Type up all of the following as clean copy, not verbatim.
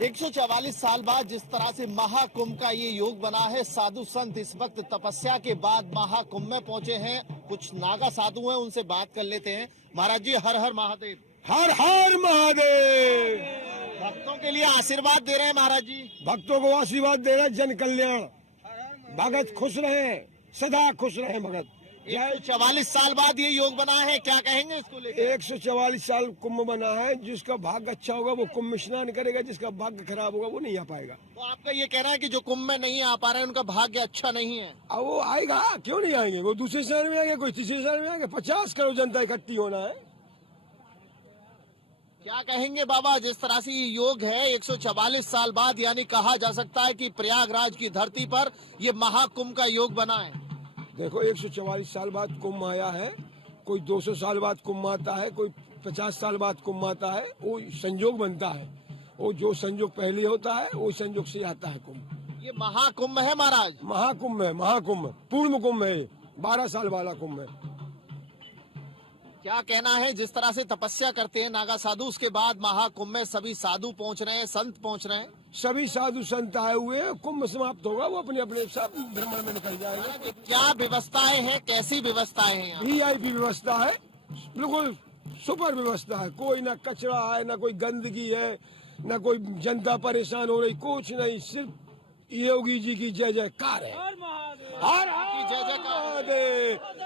144 साल बाद जिस तरह से महाकुंभ का ये योग बना है, साधु संत इस वक्त तपस्या के बाद महाकुंभ में पहुंचे हैं। कुछ नागा साधु हैं, उनसे बात कर लेते हैं। महाराज जी, हर हर महादेव। हर हर महादेव। भक्तों के लिए आशीर्वाद दे रहे हैं महाराज जी। भक्तों को आशीर्वाद दे रहे हैं, जन कल्याण। भगत खुश रहे, सदा खुश रहे भगत। 144 साल बाद ये योग बना है, क्या कहेंगे इसको लेकर? 144 साल कुंभ बना है। जिसका भाग्य अच्छा होगा वो कुंभ में स्नान करेगा, जिसका भाग्य खराब होगा वो नहीं आ पाएगा। तो आपका ये कहना है कि जो कुंभ में नहीं आ पा रहे हैं उनका भाग्य अच्छा नहीं है? अब वो आएगा, क्यों नहीं आएंगे? वो दूसरे शहर में आएंगे, कोई तीसरे शहर में आएंगे। 50 करोड़ जनता इकट्ठी होना है। क्या कहेंगे बाबा, जिस तरह से ये योग है 144 साल बाद, यानी कहा जा सकता है कि प्रयागराज की धरती पर ये महाकुंभ का योग बना है। देखो, 144 साल बाद कुंभ आया है। कोई 200 साल बाद कुंभ आता है, कोई 50 साल बाद कुंभ आता है। वो संजोग बनता है, वो जो संजोग पहले होता है वो संजोग से आता है कुंभ। ये महाकुंभ है महाराज? महाकुंभ है, महाकुंभ पूर्ण कुंभ है, 12 साल वाला कुंभ है। क्या कहना है, जिस तरह से तपस्या करते हैं नागा साधु, उसके बाद महाकुंभ में सभी साधु पहुंच रहे हैं, संत पहुंच रहे हैं। सभी साधु संत आए हुए, कुंभ समाप्त होगा, वो अपने अपने सब भ्रमण में निकल जाएंगे। क्या व्यवस्थाएं हैं, कैसी व्यवस्थाएं हैं? VIP व्यवस्था है, बिल्कुल सुपर व्यवस्था है। कोई ना कचरा है, ना कोई गंदगी है, ना कोई जनता परेशान हो रही, कुछ नहीं। सिर्फ योगी जी की जय जयकार है। हर की जय जयकार। महादेव।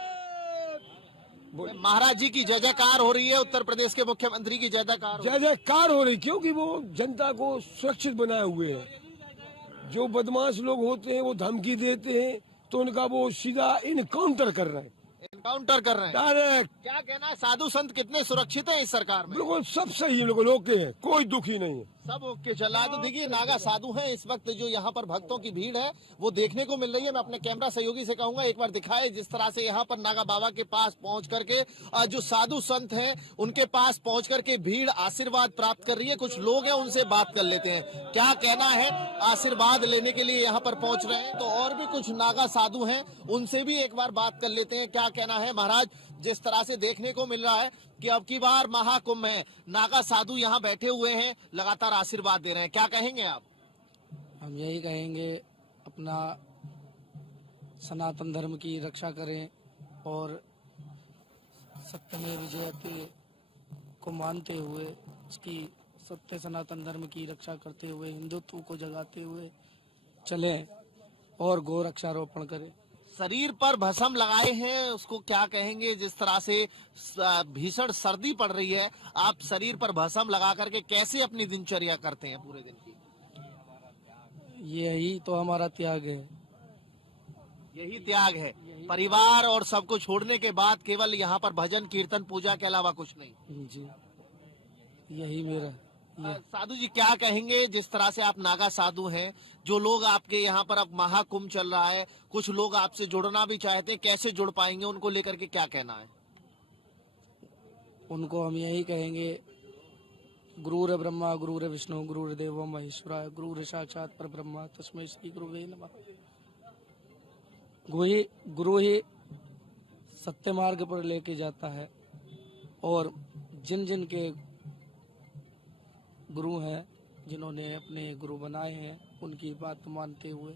महाराज जी की जय जयकार हो रही है, उत्तर प्रदेश के मुख्यमंत्री की जय जयकार जय जयकार हो रही, क्योंकि वो जनता को सुरक्षित बनाए हुए हैं। जो बदमाश लोग होते हैं वो धमकी देते हैं, तो उनका वो सीधा इनकाउंटर कर रहे हैं, एनकाउंटर कर रहे हैं डायरेक्ट। क्या कहना है, साधु संत कितने सुरक्षित हैं इस सरकार में? बिल्कुल सब सही, लोग ओके हैं, कोई दुखी नहीं है, सब ओके चल रहा है। तो देखिए, नागा साधु हैं इस वक्त, जो यहाँ पर भक्तों की भीड़ है वो देखने को मिल रही है। मैं अपने कैमरा सहयोगी से कहूंगा एक बार दिखाए, जिस तरह से यहाँ पर नागा बाबा के पास पहुंच करके जो साधु संत हैं उनके पास पहुंच करके भीड़ आशीर्वाद प्राप्त कर रही है। कुछ लोग हैं, उनसे बात कर लेते हैं, क्या कहना है। आशीर्वाद लेने के लिए यहाँ पर पहुंच रहे हैं। तो और भी कुछ नागा साधु हैं, उनसे भी एक बार बात कर लेते हैं, क्या कहना है। महाराज, जिस तरह से देखने को मिल रहा है कि अब की बार महाकुंभ है, नागा साधु यहाँ बैठे हुए हैं, लगातार आशीर्वाद दे रहे हैं, क्या कहेंगे आप? हम यही कहेंगे, अपना सनातन धर्म की रक्षा करें और सत्यमेव जयते को मानते हुए, इसकी सत्य सनातन धर्म की रक्षा करते हुए, हिंदुत्व को जगाते हुए चलें और गौ वृक्षारोपण करें। शरीर पर भस्म लगाए हैं, उसको क्या कहेंगे? जिस तरह से भीषण सर्दी पड़ रही है, आप शरीर पर भस्म लगा करके कैसे अपनी दिनचर्या करते हैं पूरे दिन की? यही तो हमारा त्याग है। यही त्याग है, परिवार और सबको छोड़ने के बाद केवल यहाँ पर भजन कीर्तन पूजा के अलावा कुछ नहीं? जी, यही मेरा। साधु जी, क्या कहेंगे, जिस तरह से आप नागा साधु हैं, जो लोग आपके यहाँ पर अब महाकुंभ चल रहा है, कुछ लोग आपसे जुड़ना भी चाहते हैं, कैसे जुड़ पाएंगे? उनको लेकर के क्या कहना है? उनको हम यही कहेंगे, गुरुर ब्रह्मा गुरुर विष्णु गुरुर्देव महेश्वरा गुरुर साक्षात परब्रह्म तस्मै श्री गुरुवे नमः। गुरु ही सत्य मार्ग पर लेके जाता है, और जिन जिन के गुरु हैं, जिन्होंने अपने गुरु बनाए हैं, उनकी बात मानते हुए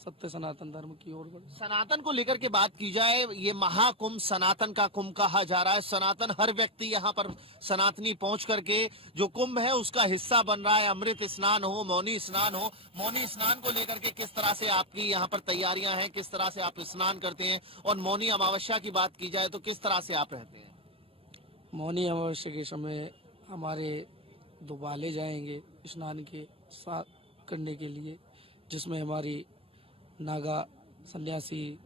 सत्य सनातन धर्म की ओर बढ़े। सनातन को लेकर के बात की जाए, ये महाकुंभ सनातन का कुंभ कहा जा रहा है। सनातन, हर व्यक्ति यहाँ पर सनातनी पहुंच करके जो कुंभ है उसका हिस्सा बन रहा है। अमृत स्नान हो, मौनी स्नान हो, मौनी स्नान को लेकर के किस तरह से आपकी यहाँ पर तैयारियां हैं, किस तरह से आप स्नान करते हैं? और मौनी अमावस्या की बात की जाए तो किस तरह से आप रहते हैं? मौनी अमावस्या के समय हमारे दो बाले जाएंगे स्नान के साथ करने के लिए, जिसमें हमारी नागा सन्यासी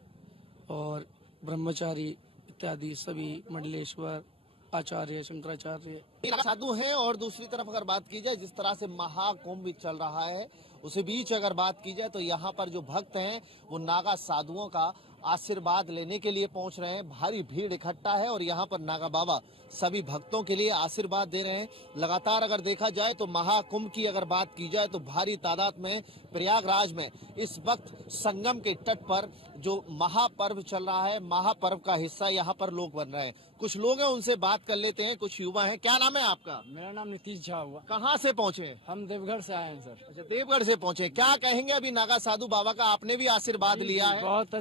और ब्रह्मचारी इत्यादि सभी मंडलेश्वर आचार्य शंकराचार्य साधु हैं। और दूसरी तरफ अगर बात की जाए, जिस तरह से महाकुंभ चल रहा है, उसी बीच अगर बात की जाए तो यहाँ पर जो भक्त हैं वो नागा साधुओं का आशीर्वाद लेने के लिए पहुंच रहे हैं। भारी भीड़ इकट्ठा है और यहाँ पर नागा बाबा सभी भक्तों के लिए आशीर्वाद दे रहे हैं। लगातार अगर देखा जाए तो महाकुंभ की अगर बात की जाए तो भारी तादाद में प्रयागराज में इस वक्त संगम के तट पर जो महापर्व चल रहा है, महापर्व का हिस्सा यहाँ पर लोग बन रहे हैं। कुछ लोग हैं उनसे बात कर लेते हैं। कुछ युवा हैं। क्या नाम है आपका? मेरा नाम नीतीश झा हुआ। कहाँ से पहुँचे? हम देवघर से आए हैं सर। अच्छा, देवगढ़ से पहुँचे। क्या कहेंगे अभी नागा साधु बाबा का आपने भी आशीर्वाद लिया है? बहुत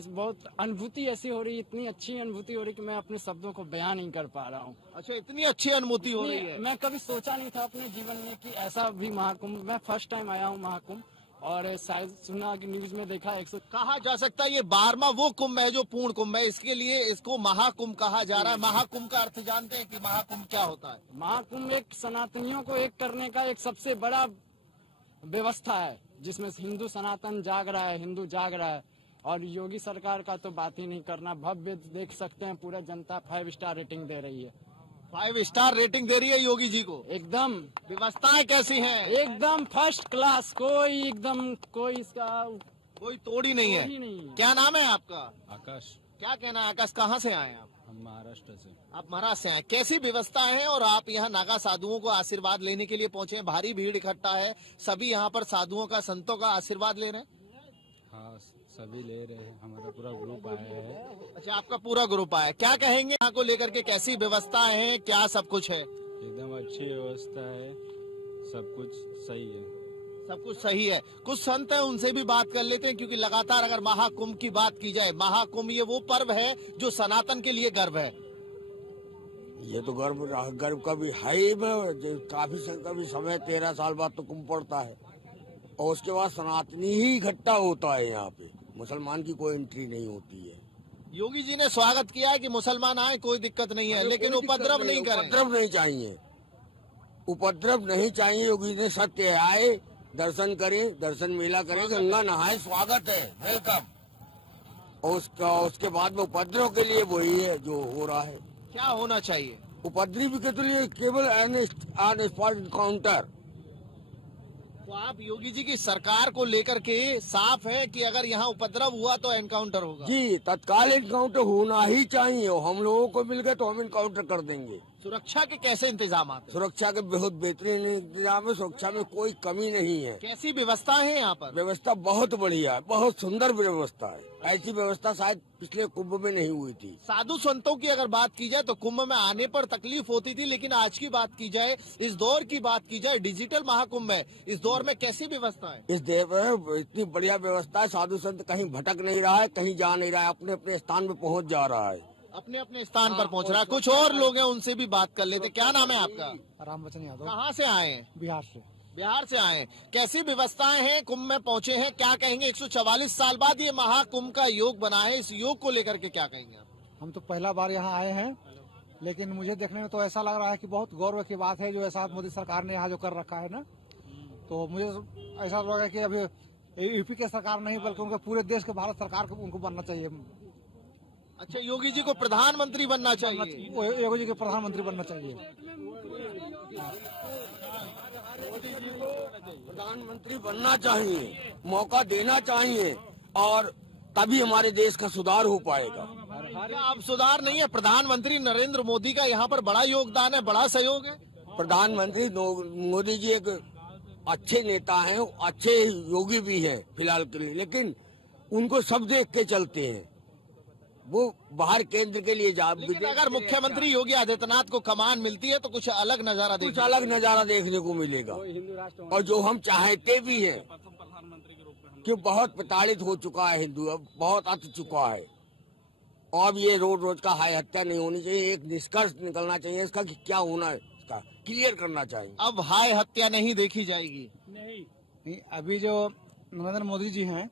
अनुभूति ऐसी हो रही, इतनी अच्छी अनुभूति हो रही कि मैं अपने शब्दों को बयान नहीं कर पा रहा हूँ। अच्छा, इतनी अच्छी अनुभूति हो रही है। मैं कभी सोचा नहीं था अपने जीवन में कि ऐसा भी महाकुंभ, मैं फर्स्ट टाइम आया हूँ महाकुंभ, और शायद सुना कि न्यूज में देखा 100। कहा जा सकता है ये 12वां वो कुंभ है जो पूर्ण कुंभ है, इसके लिए इसको महाकुंभ कहा जा रहा है। महाकुंभ का अर्थ जानते हैं कि महाकुंभ क्या होता है? महाकुंभ एक सनातनियों को एक करने का एक सबसे बड़ा व्यवस्था है, जिसमें हिंदू सनातन जाग रहा है, हिंदू जाग रहा है। और योगी सरकार का तो बात ही नहीं करना, भव्य देख सकते हैं, पूरा जनता 5 स्टार रेटिंग दे रही है। 5 स्टार रेटिंग दे रही है योगी जी को। एकदम व्यवस्थाएं कैसी हैं? एकदम फर्स्ट क्लास, कोई इसका कोई तोड़ ही नहीं है। तोड़ ही नहीं है। क्या नाम है आपका? आकाश। क्या कहना है आकाश? कहाँ से आए हैं आप? हम महाराष्ट्र से। आप महाराष्ट्र से आए। कैसी व्यवस्था है और आप यहाँ नागा साधुओं को आशीर्वाद लेने के लिए पहुंचे हैं? भारी भीड़ इकट्ठा है, सभी यहाँ पर साधुओं का, संतों का आशीर्वाद ले रहे हैं। हाँ, सभी ले रहे हैं, हमारा पूरा ग्रुप आया है। अच्छा, आपका पूरा ग्रुप आया। क्या कहेंगे यहाँ को लेकर के? कैसी व्यवस्था है, क्या सब कुछ है? एकदम अच्छी व्यवस्था है, सब कुछ सही है। सब कुछ सही है। कुछ संत हैं उनसे भी बात कर लेते हैं, क्योंकि लगातार अगर महाकुंभ की बात की जाए, महाकुंभ ये वो पर्व है जो सनातन के लिए गर्व है। ये तो गर्व का भी है ही। काफी समय 13 साल बाद तो कुंभ पड़ता है, और उसके बाद सनातनी ही इकट्ठा होता है यहाँ पे, मुसलमान की कोई एंट्री नहीं होती है। योगी जी ने स्वागत किया है कि मुसलमान आए, कोई दिक्कत नहीं है, लेकिन उपद्रव नहीं करें। उपद्रव नहीं चाहिए, उपद्रव नहीं चाहिए। योगी ने सत्य है, आए दर्शन करें, दर्शन मेला करें, गंगा नहाए, स्वागत है, वेलकम। और उसके बाद में उपद्रव के लिए वही है जो हो रहा है। क्या होना चाहिए? उपद्रवी के लिए केवल ऑन स्पॉट इनकाउंटर। तो आप योगी जी की सरकार को लेकर के साफ है कि अगर यहाँ उपद्रव हुआ तो एनकाउंटर होगा। जी, तत्काल इनकाउंटर होना ही चाहिए, और हम लोगों को मिल गए तो हम इनकाउंटर कर देंगे। सुरक्षा के कैसे इंतजाम हैं? सुरक्षा के बहुत बेहतरीन इंतजाम है, सुरक्षा में कोई कमी नहीं है। कैसी व्यवस्था है यहाँ पर? व्यवस्था बहुत बढ़िया है, बहुत सुंदर व्यवस्था है। ऐसी व्यवस्था शायद पिछले कुंभ में नहीं हुई थी। साधु संतों की अगर बात की जाए तो कुंभ में आने पर तकलीफ होती थी, लेकिन आज की बात की जाए, इस दौर की बात की जाए, डिजिटल महाकुंभ है, इस दौर में कैसी व्यवस्था है? इस देव में इतनी बढ़िया व्यवस्था है, साधु संत कहीं भटक नहीं रहा है, कहीं जा नहीं रहा है, अपने अपने स्थान पे पहुंच जा रहा है। अपने अपने स्थान पर पहुंच रहा है। कुछ और लोग हैं, उनसे भी बात कर लेते। क्या नाम है आपका? राम बच्चन यादव, कहाँ से आए हैं? बिहार से। बिहार से आए हैं। कैसी व्यवस्थाएं हैं? कुंभ में पहुंचे हैं, क्या कहेंगे? 144 साल बाद ये महाकुंभ का योग बना है, इस योग को लेकर के क्या कहेंगे आप? हम तो पहला बार यहाँ आए हैं, लेकिन मुझे देखने में तो ऐसा लग रहा है कि बहुत गौरव की बात है जो ऐसा मोदी सरकार ने यहाँ जो कर रखा है ना। तो मुझे ऐसा लग रहा है कि अभी यूपी की सरकार नहीं बल्कि उनके पूरे देश के भारत सरकार को उनको बनना चाहिए। अच्छा, योगी जी को प्रधानमंत्री बनना चाहिए। योगी जी के प्रधानमंत्री बनना चाहिए। प्रधानमंत्री बनना चाहिए, मौका देना चाहिए, और तभी हमारे देश का सुधार हो पाएगा। क्या अब सुधार नहीं है? प्रधानमंत्री नरेंद्र मोदी का यहाँ पर बड़ा योगदान है, बड़ा सहयोग है। प्रधानमंत्री मोदी जी एक अच्छे नेता हैं, अच्छे योगी भी हैं फिलहाल के लिए, लेकिन उनको सब देख के चलते हैं। वो बाहर केंद्र के लिए लेकिन अगर मुख्यमंत्री योगी आदित्यनाथ को कमान मिलती है तो कुछ अलग नजारा कुछ अलग नजारा देखने को मिलेगा, और जो हम चाहते भी हैं कि बहुत प्रताड़ित हो चुका है हिंदू, अब बहुत अत चुका है। और ये रोज का हाय हत्या नहीं होनी चाहिए, एक निष्कर्ष निकलना चाहिए इसका कि क्या होना है, इसका क्लियर करना चाहिए। अब हाय हत्या नहीं देखी जाएगी। नहीं, अभी जो नरेंद्र मोदी जी हैं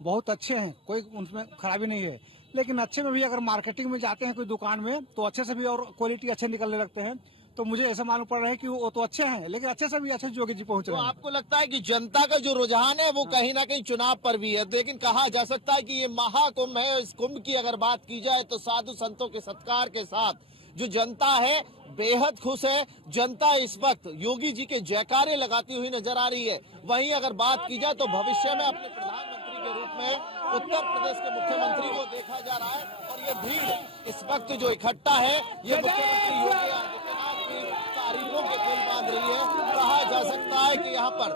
बहुत अच्छे हैं, कोई उनमें खराबी नहीं है, लेकिन अच्छे में भी अगर मार्केटिंग में जाते हैं कोई दुकान में तो अच्छे से भी और क्वालिटी अच्छे निकलने लगते हैं। तो मुझे ऐसा मालूम पड़ रहा है कि वो तो अच्छे हैं, लेकिन अच्छे से भी अच्छे योगी जी पहुंच तो रहे हैं। आपको लगता है कि जनता का जो रुझान है वो कहीं ना कहीं चुनाव पर भी है, लेकिन कहा जा सकता है कि ये महाकुंभ है, इस कुंभ की अगर बात की जाए तो साधु संतों के सत्कार के साथ जो जनता है बेहद खुश है। जनता इस वक्त योगी जी के जयकारे लगाती हुई नजर आ रही है। वहीं अगर बात की जाए तो भविष्य में अपने प्रधानमंत्री के रूप में उत्तर प्रदेश के मुख्यमंत्री को देखा जा रहा है, और ये भीड़ इस वक्त जो इकट्ठा है ये मुख्यमंत्री योगी आदित्यनाथ की तारीफों के पुल बांध रही है। कहा जा सकता है कि यहाँ पर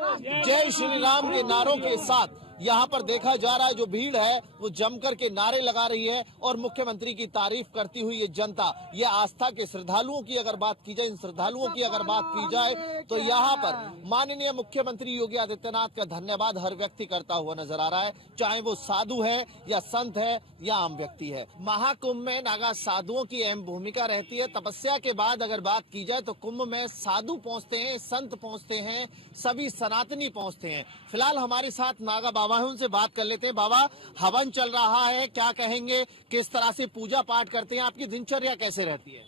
जय श्री राम के नारों के साथ यहाँ पर देखा जा रहा है जो भीड़ है वो जम करके नारे लगा रही है और मुख्यमंत्री की तारीफ करती हुई ये जनता, ये आस्था के श्रद्धालुओं की अगर बात की जाए, इन श्रद्धालुओं की अगर बात की जाए तो यहाँ पर माननीय मुख्यमंत्री योगी आदित्यनाथ का धन्यवाद हर व्यक्ति करता हुआ नजर आ रहा है, चाहे वो साधु है या संत है या आम व्यक्ति है। महाकुंभ में नागा साधुओं की अहम भूमिका रहती है। तपस्या के बाद अगर बात की जाए तो कुंभ में साधु पहुंचते हैं, संत पहुंचते हैं, सभी सनातनी पहुंचते हैं। फिलहाल हमारे साथ नागा बाबा है, उनसे बात कर लेते हैं। बाबा, हवन चल रहा है, क्या कहेंगे, किस तरह से पूजा पाठ करते हैं, आपकी दिनचर्या कैसे रहती है?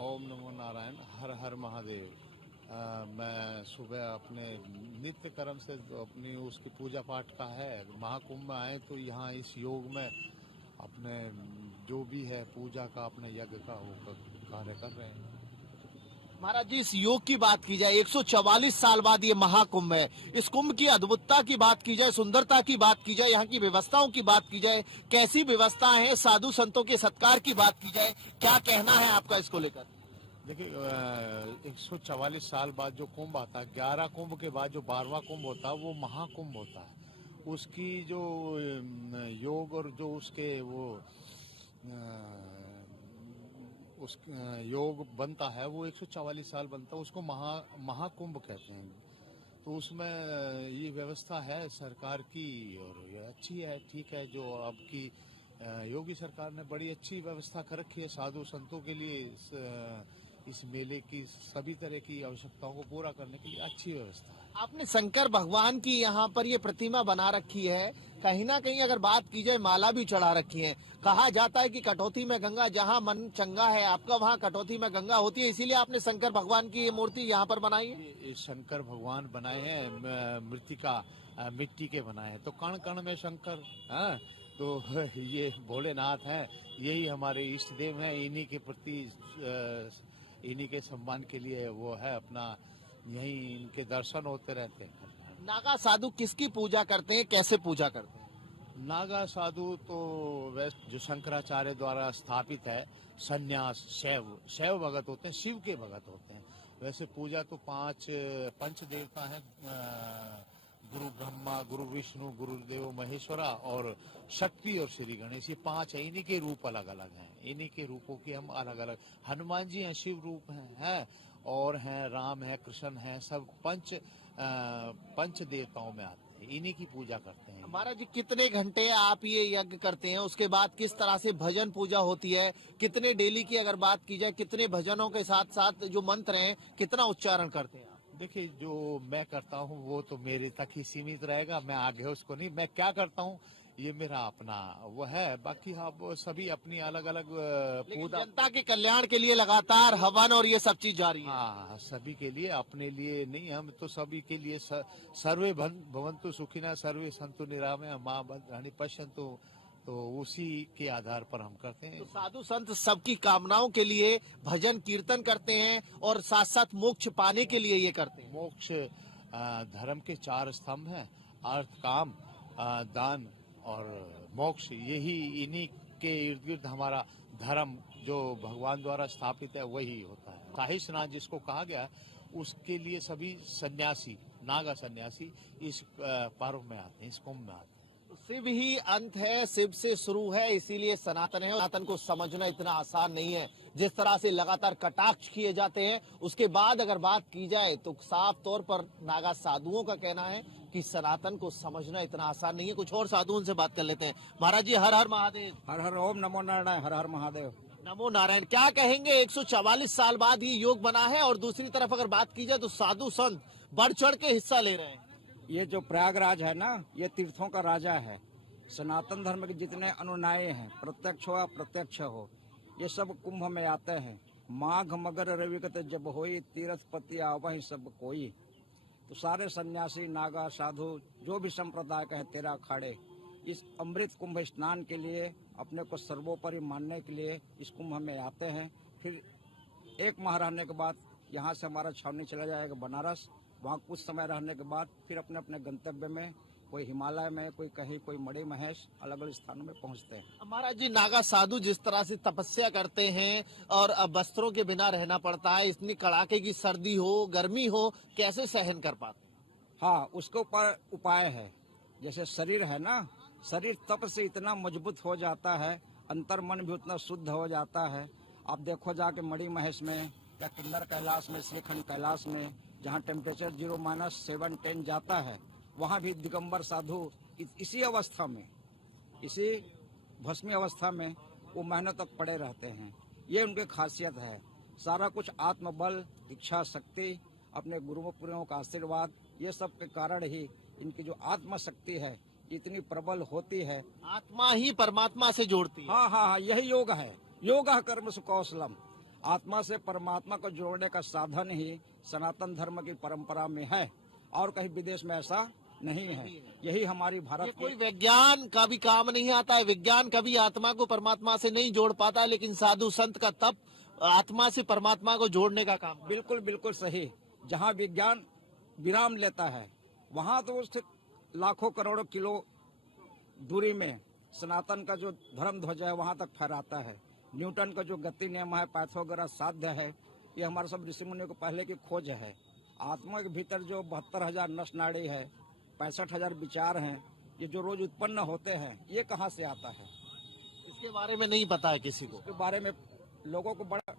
ओम नमो नारायण, हर हर महादेव। मैं सुबह अपने नित्य कर्म से अपनी उसकी पूजा पाठ का है। महाकुंभ में आए तो यहाँ इस योग में अपने जो भी है पूजा का, अपने यज्ञ का वो कार्य कर रहे हैं। महाराज जी, इस योग की बात की जाए, 144 साल बाद ये महाकुंभ है, इस कुंभ की अद्भुतता की बात की जाए, सुंदरता की बात की जाए, यहाँ की व्यवस्थाओं की बात की जाए, कैसी व्यवस्था है, साधु संतों के सत्कार की बात की जाए, क्या कहना है आपका इसको लेकर? देखिए, 144 साल बाद जो कुंभ आता है, 11 कुंभ के बाद जो 12वां कुंभ होता है वो महाकुंभ होता है। उसकी जो योग और जो उसके वो उस योग बनता है वो 144 साल बनता है, उसको महाकुंभ कहते हैं। तो उसमें ये व्यवस्था है सरकार की और ये अच्छी है, ठीक है। जो आपकी योगी सरकार ने बड़ी अच्छी व्यवस्था कर रखी है साधु संतों के लिए, इस मेले की सभी तरह की आवश्यकताओं को पूरा करने के लिए अच्छी व्यवस्था है। आपने शंकर भगवान की यहाँ पर ये प्रतिमा बना रखी है, कहीं ना कहीं अगर बात की जाए माला भी चढ़ा रखी है। कहा जाता है कि कटौती में गंगा, जहाँ मन चंगा है आपका वहाँ कटौती में गंगा होती है, इसीलिए आपने शंकर भगवान की ये मूर्ति यहाँ पर बनाई है। ये शंकर भगवान बनाए हैं, मृतिका मिट्टी के बनाए हैं, तो कण कण में शंकर, हाँ, तो ये भोलेनाथ हैं, यही हमारे इष्ट देव हैं। इन्हीं के प्रति, इन्हीं के सम्मान के लिए वो है अपना, यही इनके दर्शन होते रहते हैं। नागा साधु किसकी पूजा करते हैं, कैसे पूजा करते हैं? नागा साधु तो वैसे जो शंकराचार्य द्वारा स्थापित है, सन्यास शैव भगत होते हैं, शिव के भगत होते हैं। वैसे पूजा तो 5 पंच देवता हैं, गुरु ब्रह्मा, गुरु विष्णु, गुरुदेव महेश्वरा और शक्ति और श्री गणेश, ये 5 है। इन्हीं के रूप अलग अलग हैं, इन्हीं के रूपों की हम अलग अलग, हनुमान जी हैं, शिव रूप हैं, और हैं राम है, कृष्ण है, सब पंच देवताओं में आते हैं, इन्हीं की पूजा करते हैं। महाराज जी, कितने घंटे आप ये यज्ञ करते हैं, उसके बाद किस तरह से भजन पूजा होती है, कितने डेली की अगर बात की जाए, कितने भजनों के साथ साथ जो मंत्र हैं कितना उच्चारण करते हैं? देखिए, जो मैं करता हूँ वो तो मेरे तक ही सीमित रहेगा, मैं आगे उसको नहीं, मैं क्या करता हूँ ये मेरा अपना वो है, बाकी आप सभी अपनी अलग अलग पूजा, जनता के कल्याण के लिए लगातार हवन और ये सब चीज जारी है। हाँ, सभी के लिए, अपने लिए नहीं, हम तो सभी के लिए सर्वे भवन्तु सुखिनः सर्वे सन्तु निरामया मां भद्राणि पश्यन्तु, तो उसी के आधार पर हम करते हैं। तो साधु संत सबकी कामनाओं के लिए भजन कीर्तन करते हैं और साथ साथ मोक्ष पाने के लिए ये करते हैं। मोक्ष धर्म के 4 स्तंभ हैं, अर्थ, काम, दान और मोक्ष, यही इन्हीं के इर्द गिर्द हमारा धर्म जो भगवान द्वारा स्थापित है वही होता है। शाही स्नान जिसको कहा गया है, उसके लिए सभी सन्यासी, नागा सन्यासी इस पर्व में आते हैं, इस कुंभ में आते हैं। शिव ही अंत है, शिव से शुरू है, इसीलिए सनातन है। सनातन को समझना इतना आसान नहीं है। जिस तरह से लगातार कटाक्ष किए जाते हैं, उसके बाद अगर बात की जाए तो साफ तौर पर नागा साधुओं का कहना है कि सनातन को समझना इतना आसान नहीं है। कुछ और साधुओं से बात कर लेते हैं। महाराज जी, हर हर महादेव। हर हर ओम नमो नारायण, हर हर महादेव। नमो नारायण। क्या कहेंगे, 144 साल बाद ये योग बना है और दूसरी तरफ अगर बात की जाए तो साधु संत बढ़ चढ़ के हिस्सा ले रहे हैं। ये जो प्रयागराज है ना, ये तीर्थों का राजा है। सनातन धर्म के जितने अनुयायी हैं, प्रत्यक्ष हो या प्रत्यक्ष हो, ये सब कुंभ में आते हैं। माघ मगर रविगत जब होई, तीर्थ पति आवहि सब कोई। तो सारे सन्यासी, नागा, साधु, जो भी संप्रदाय का है, 13 अखाड़े इस अमृत कुंभ स्नान के लिए, अपने को सर्वोपरि मानने के लिए इस कुंभ में आते हैं। फिर 1 माह रहने के बाद यहाँ से हमारा छावनी चला जाएगा बनारस। वहाँ कुछ समय रहने के बाद फिर अपने अपने गंतव्य में, कोई हिमालय में, कोई कहीं, कोई मणि महेश, अलग अलग स्थानों में पहुँचते हैं। महाराज जी, नागा साधु जिस तरह से तपस्या करते हैं और वस्त्रों के बिना रहना पड़ता है, इतनी कड़ाके की सर्दी हो, गर्मी हो, कैसे सहन कर पाते हैं? हाँ, उसके ऊपर उपाय है। जैसे शरीर है ना, शरीर तप से इतना मजबूत हो जाता है, अंतर मन भी उतना शुद्ध हो जाता है। आप देखो जाके मणि महेश में या किन्नर कैलाश में, श्रीखंड कैलाश में, जहाँ टेम्परेचर 0-7-10 जाता है, वहाँ भी दिगंबर साधु इसी अवस्था में, इसी भस्मी अवस्था में वो महीनों तक पड़े रहते हैं। ये उनकी खासियत है। सारा कुछ आत्मबल, इच्छा शक्ति, अपने गुरुओं का आशीर्वाद, ये सब के कारण ही इनकी जो आत्मा शक्ति है इतनी प्रबल होती है। आत्मा ही परमात्मा से जोड़ती है। हाँ, यही योग है। योग कर्म सुकौशलम। आत्मा से परमात्मा को जोड़ने का साधन ही सनातन धर्म की परंपरा में है, और कहीं विदेश में ऐसा नहीं है। यही हमारी भारत कोई विज्ञान का भी काम नहीं आता है। विज्ञान कभी आत्मा को परमात्मा से नहीं जोड़ पाता, लेकिन साधु संत का तप आत्मा से परमात्मा को जोड़ने का काम। बिल्कुल सही। जहाँ विज्ञान विराम लेता है, वहाँ तो उससे लाखों करोड़ों किलो दूरी में सनातन का जो धर्म ध्वज है वहाँ तक फहराता है। न्यूटन का जो गति नियम है, पाइथागोरस साध्य है, ये हमारे सब ऋषि मुनियों को पहले की खोज है। आत्मा के भीतर जो 72,000 नस नाड़ी है, 65,000 विचार हैं, ये जो रोज उत्पन्न होते हैं, ये कहाँ से आता है, इसके बारे में नहीं पता है किसी को। इसके बारे में लोगों को बड़ा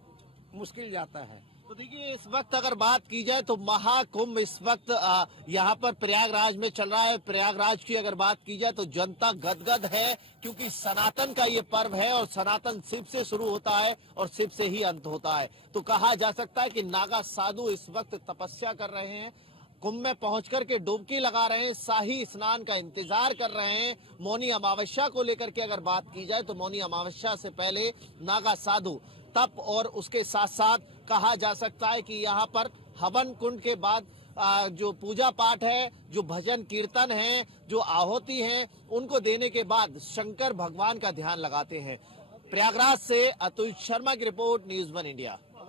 मुश्किल जाता है। तो देखिए, इस वक्त अगर बात की जाए तो महाकुंभ इस वक्त यहाँ पर प्रयागराज में चल रहा है। प्रयागराज की अगर बात की जाए तो जनता गदगद है, क्योंकि सनातन का ये पर्व है और सनातन शिव से शुरू होता है और शिव से ही अंत होता है। तो कहा जा सकता है कि नागा साधु इस वक्त तपस्या कर रहे हैं, कुंभ में पहुंच करके डुबकी लगा रहे हैं, शाही स्नान का इंतजार कर रहे हैं। मौनी अमावस्या को लेकर के अगर बात की जाए तो मौनी अमावस्या से पहले नागा साधु तप, और उसके साथ साथ कहा जा सकता है कि यहाँ पर हवन कुंड के बाद जो पूजा पाठ है, जो भजन कीर्तन है, जो आहुति है, उनको देने के बाद शंकर भगवान का ध्यान लगाते हैं। प्रयागराज से अतुल शर्मा की रिपोर्ट, न्यूज़ 1 इंडिया।